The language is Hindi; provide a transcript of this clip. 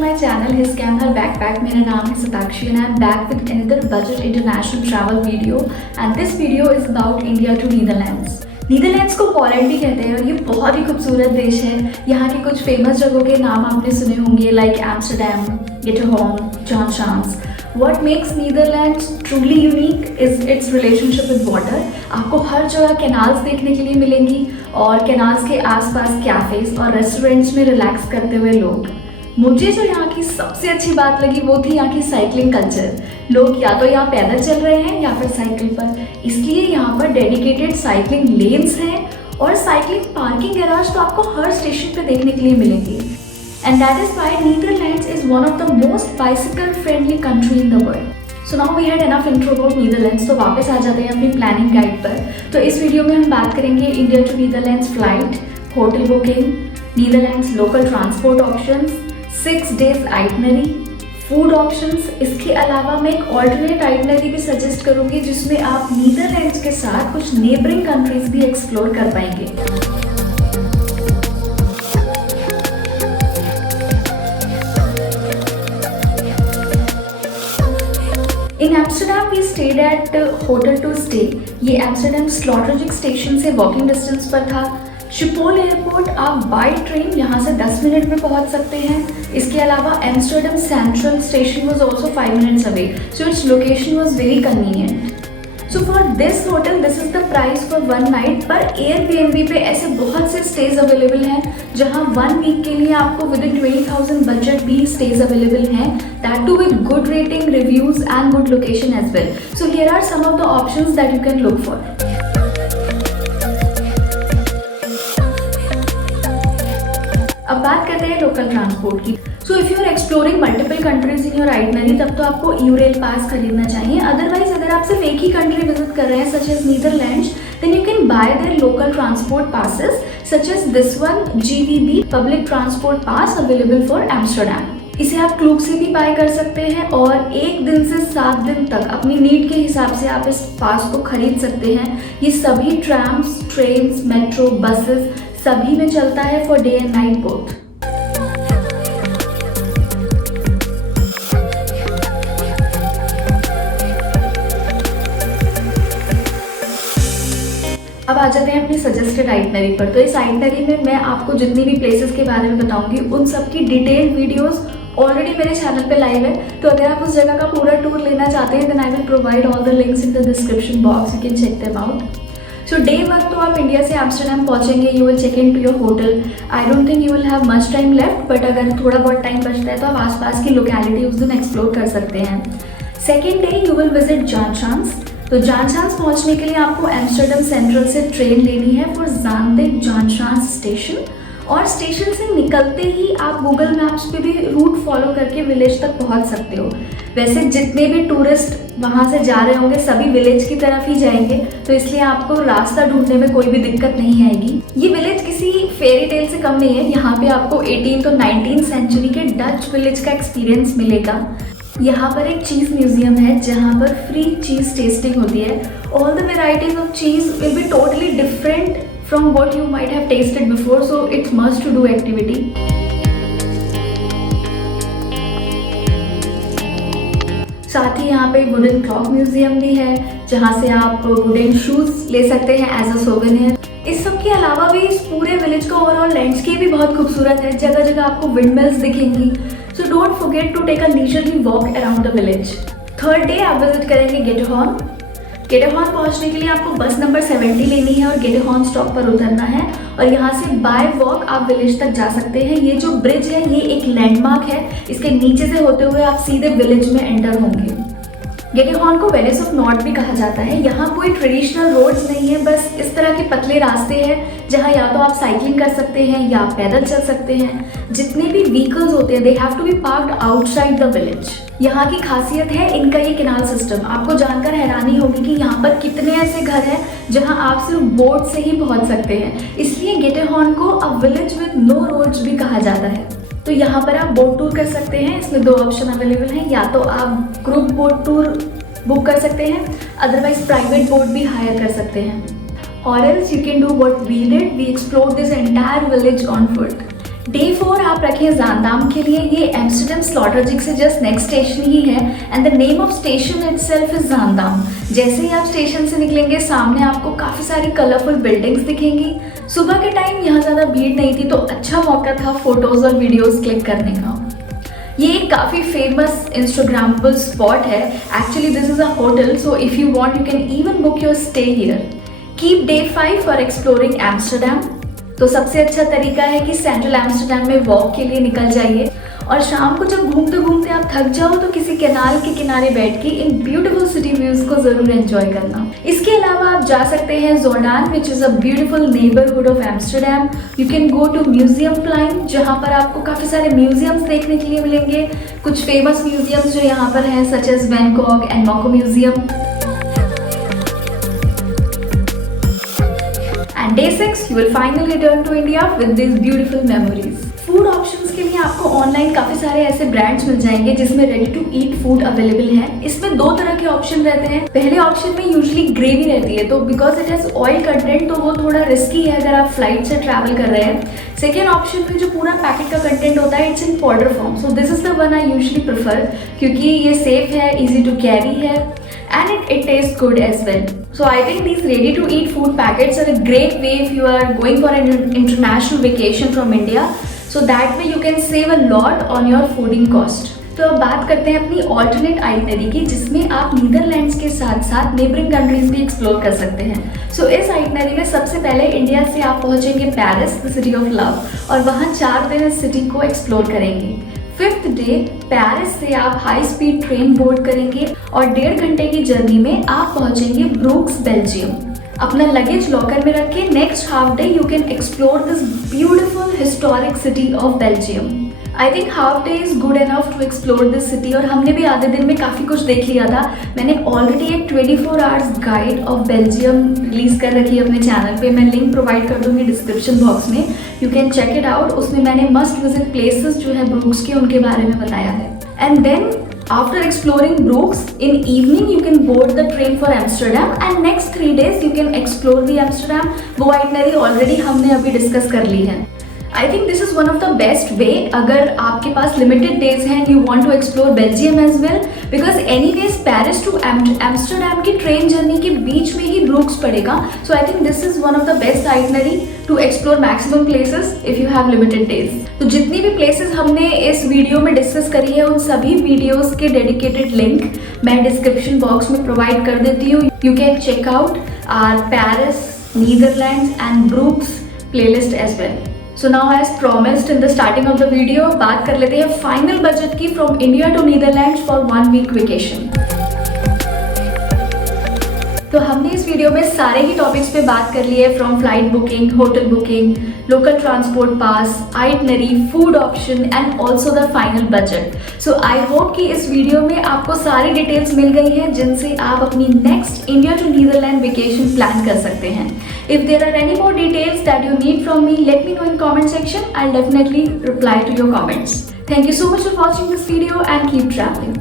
to my channel His Scam Her Backpack. मेरा नाम है Satakshi and I am back with another budget international travel video and this video is about India to Netherlands. Netherlands को पोलैंड भी कहते हैं और ये बहुत ही खूबसूरत देश है। यहाँ की कुछ फेमस जगहों के नाम आपने सुने होंगे like Amsterdam, Giethoorn, Zaanse Schans. What makes Netherlands truly unique is its relationship with water. आपको हर जगह कैनाल्स देखने के लिए मिलेंगी और कैनाल्स के आसपास कैफेज और रेस्टोरेंट्स में रिलैक्स करते हुए लोग। मुझे जो यहाँ की सबसे अच्छी बात लगी वो थी यहाँ की साइकिलिंग कल्चर। लोग या तो यहाँ पैदल चल रहे हैं या फिर साइकिल पर, इसलिए यहाँ पर डेडिकेटेड साइकिलिंग लेन्स हैं और साइकिलिंग पार्किंग गैराज तो आपको हर स्टेशन पे देखने के लिए मिलेंगे। And that is why Netherlands is one of the most bicycle friendly country in the world. So now we had enough intro about Netherlands, तो वापस आ जाते हैं अपनी प्लानिंग गाइड पर। तो इस वीडियो में हम बात करेंगे India to Netherlands flight, hotel booking, Netherlands local transport options, 6 days itinerary, food options. इसके अलावा मैं एक ऑल्टरनेट आइटनरी भी सजेस्ट करूंगी जिसमें आप नीदरलैंड्स के साथ कुछ नेबरिंग कंट्रीज भी एक्सप्लोर कर पाएंगे। In Amsterdam we stayed at hotel to stay. ये एम्स्टरडैम स्लॉटरजिक स्टेशन से वॉकिंग डिस्टेंस पर था। शिपोल एयरपोर्ट आप बाय ट्रेन यहाँ से 10 मिनट में पहुँच सकते हैं। इसके अलावा Amsterdam central station was also 5 minutes away, so its location was very convenient. So for this hotel this is the price for 1 night, पर एयरबीएनबी पे ऐसे बहुत से स्टेज अवेलेबल हैं जहां 1 week के लिए आपको विदिन 20,000 बजट भी स्टेज अवेलेबल हैं, that too with good rating, reviews and good location as well. So here are some of the options that you can look for. अब बात करते हैं लोकल ट्रांसपोर्ट की। So if you are exploring multiple countries in your itinerary तब तो आपको यूरेल पास खरीदना चाहिए। अदरवाइज अगर आप सिर्फ एक ही कंट्री विजिट कर रहे हैं such as Netherlands, then you can buy their local transport passes such as this one, GVB public transport pass available for Amsterdam. इसे आप क्लूक से भी बाय कर सकते हैं और 1 दिन से 7 दिन तक अपनी नीड के हिसाब से आप इस पास को खरीद सकते हैं। ये सभी ट्रैम्स, ट्रेन्स, मेट्रो, बसेस सभी में चलता है for day and night both. अब आ जाते हैं अपनी सजेस्टेड आइटनरी पर। तो इस आइटनरी में मैं आपको जितनी भी प्लेसेस के बारे में बताऊंगी उन सब की डिटेल्ड वीडियोस ऑलरेडी मेरे चैनल पे लाइव है। तो अगर आप उस जगह का पूरा टूर लेना चाहते हैं then I will provide all the links in the description box, you can check them out. So day 1 तो आप इंडिया से एम्स्टरडैम पहुंचेंगे, you will check in to your hotel. I don't think you will have much time left, but अगर थोड़ा बहुत टाइम बचता है तो आप आसपास की लोकेलिटी उस दिन एक्सप्लोर कर सकते हैं। Second day you will visit Zaanse Schans. तो जॉनशांस पहुंचने के लिए आपको एम्स्टरडैम सेंट्रल से ट्रेन लेनी है फॉर ज़ानडेक जॉनशांस स्टेशन, और स्टेशन से निकलते ही आप गूगल मैप्स पे भी रूट फॉलो करके विलेज तक पहुंच सकते हो। वैसे जितने भी टूरिस्ट वहां से जा रहे होंगे सभी विलेज की तरफ ही जाएंगे, तो इसलिए आपको रास्ता ढूंढने में कोई भी दिक्कत नहीं आएगी। ये विलेज किसी फेरी टेल से कम नहीं है। यहाँ पे आपको 18th और 19th सेंचुरी के डच विलेज का एक्सपीरियंस मिलेगा। यहाँ पर एक चीज़ म्यूजियम है जहाँ पर फ्री चीज़ टेस्टिंग होती है। All the varieties of cheese will be totally different from what you might have tasted before, so it's must to do activity. साथ ही यहाँ पे वुडन क्लॉक म्यूजियम भी है जहाँ से आप वुडन शूज ले सकते हैं एज अ सोवेनियर। इस सब के अलावा भी इस पूरे विलेज का ओवरऑल लैंडस्केप भी बहुत खूबसूरत है। जगह जगह आपको विंडमिल्स दिखेंगी, so don't forget to take a leisurely walk around the village. Third day आप विजिट करेंगे गिटरहोर्न। गिटरहोर्न पहुंचने के लिए आपको बस नंबर 70 लेनी है और गिटरहोर्न स्टॉप पर उतरना है और यहाँ से बाय वॉक आप विलेज तक जा सकते हैं। ये जो ब्रिज है ये एक लैंडमार्क है, इसके नीचे से होते हुए आप सीधे विलेज में एंटर होंगे। गिटरहोर्न को वेनिस ऑफ नॉर्थ भी कहा जाता है। यहाँ कोई ट्रेडिशनल रोड्स नहीं है, बस इस तरह के पतले रास्ते हैं जहाँ या तो आप साइकिलिंग कर सकते हैं या पैदल चल सकते हैं। जितने भी व्हीकल्स होते हैं they have to be parked outside the village. यहाँ की खासियत है इनका ये कैनाल सिस्टम। आपको जानकर हैरानी होगी कि यहाँ पर कितने ऐसे घर हैं जहाँ आप सिर्फ बोट से ही पहुँच सकते हैं, इसलिए गिटरहोर्न को a village with no roads भी कहा जाता है। तो यहाँ पर आप बोट टूर कर सकते हैं। इसमें 2 ऑप्शन अवेलेबल हैं, या तो आप ग्रुप बोट टूर बुक कर सकते हैं, अदरवाइज प्राइवेट बोट भी हायर कर सकते हैं। और else you can do what we did, we explore this entire village on foot. Day 4 आप रखें जांदाम के लिए। ये एम्स्टर्डम स्लॉटरजिक से जस्ट नेक्स्ट स्टेशन ही है and the name of station itself is Zaandam. जैसे ही आप स्टेशन से निकलेंगे सामने आपको काफ़ी सारी कलरफुल बिल्डिंग्स दिखेंगी। सुबह के टाइम यहाँ ज़्यादा भीड़ नहीं थी तो अच्छा मौका था फोटोज़ और वीडियोज़ क्लिक करने का। ये एक काफ़ी फेमस इंस्टाग्रामेबल स्पॉट है। Actually this is a hotel, so if you want you can even book your stay here. Keep day 5 for exploring Amsterdam. तो सबसे अच्छा तरीका है कि सेंट्रल एम्स्टर्डम में वॉक के लिए निकल जाइए और शाम को जब घूमते घूमते आप थक जाओ तो किसी कैनाल के किनारे बैठ के इन ब्यूटीफुल सिटी व्यूज को जरूर एंजॉय करना। इसके अलावा आप जा सकते हैं Jordaan which is a beautiful neighbourhood of Amsterdam. You can go to Museumplein जहाँ पर आपको काफ़ी सारे म्यूजियम्स देखने के लिए मिलेंगे। कुछ फेमस म्यूजियम्स जो यहाँ पर हैं such as Van Gogh and Moco museum. And day 6 you will finally return to India with these beautiful memories. Food options के लिए आपको ऑनलाइन काफ़ी सारे ऐसे ब्रांड्स मिल जाएंगे जिसमें ready to eat food available है। इसमें दो तरह के ऑप्शन रहते हैं। पहले ऑप्शन में यूजुअली ग्रेवी रहती है, तो because it has oil content तो वो थोड़ा रिस्की है अगर आप फ्लाइट से ट्रैवल कर रहे हैं। सेकेंड ऑप्शन में जो पूरा पैकेट का कंटेंट होता है it's in powder form, so this is the one I usually prefer क्योंकि ये सेफ है, इजी टू कैरी है and it tastes good as well. So I think these ready to eat food packets are a great way if you are going for an international vacation from India, so that way you can save a lot on your fooding cost. तो अब बात करते हैं अपनी ऑल्टरनेट आइटनरी की जिसमें आप नीदरलैंड्स के साथ साथ नेबरिंग कंट्रीज भी एक्सप्लोर कर सकते हैं। सो इस आइटनरी में सबसे पहले इंडिया से आप पहुंचेंगे Paris, the city of love, और वहाँ 4 दिन इस सिटी को एक्सप्लोर करेंगे। 5th डे पेरिस से आप हाई स्पीड ट्रेन बोर्ड करेंगे और 1.5 घंटे की जर्नी में आप पहुंचेंगे ब्रूक्स, बेल्जियम। अपना लगेज लॉकर में रख के next half day you can explore this beautiful historic city of Belgium. I think half day is good enough to explore this city और हमने भी आधे दिन में काफ़ी कुछ देख लिया था। मैंने ऑलरेडी एक 24 hours guide of Belgium release कर रखी है अपने चैनल पे। मैं लिंक प्रोवाइड कर दूंगी डिस्क्रिप्शन बॉक्स में, you can check it out. उसमें मैंने मस्ट विजिट प्लेसेस जो है ब्रूक्स के उनके बारे में बताया है। And then after exploring Brooks, in evening you can board the train for Amsterdam and next 3 days you can explore the Amsterdam। वो आइटनरी ऑलरेडी हमने अभी डिस्कस कर ली है। I think this is one of the best way अगर आपके पास लिमिटेड डेज हैं and you want to explore Belgium as well, because anyways Paris to Amsterdam की ट्रेन जर्नी के बीच में ही ब्रूक्स पड़ेगा। So I think this is one of the best itinerary to explore maximum places if you have limited days. तो जितनी भी प्लेसेस हमने इस वीडियो में डिस्कस करी है उन सभी वीडियोज़ के डेडिकेटेड लिंक मैं डिस्क्रिप्शन बॉक्स में प्रोवाइड कर देती हूँ। You can check out our Paris, Netherlands and Bruges playlist as well. So now as promised in the starting of the video बात कर लेते हैं फाइनल बजट की from India to Netherlands for 1 week vacation. तो हमने इस वीडियो में सारे ही टॉपिक्स पे बात कर ली है, from flight booking, hotel booking, local transport pass, itinerary, food option and also the final budget. So I hope कि इस वीडियो में आपको सारी डिटेल्स मिल गई हैं जिनसे आप अपनी next India to Netherland vacation plan कर सकते हैं। If there are any more details that you need from me, let me know in comment section. I will definitely reply to your comments. Thank you so much for watching this video and keep traveling.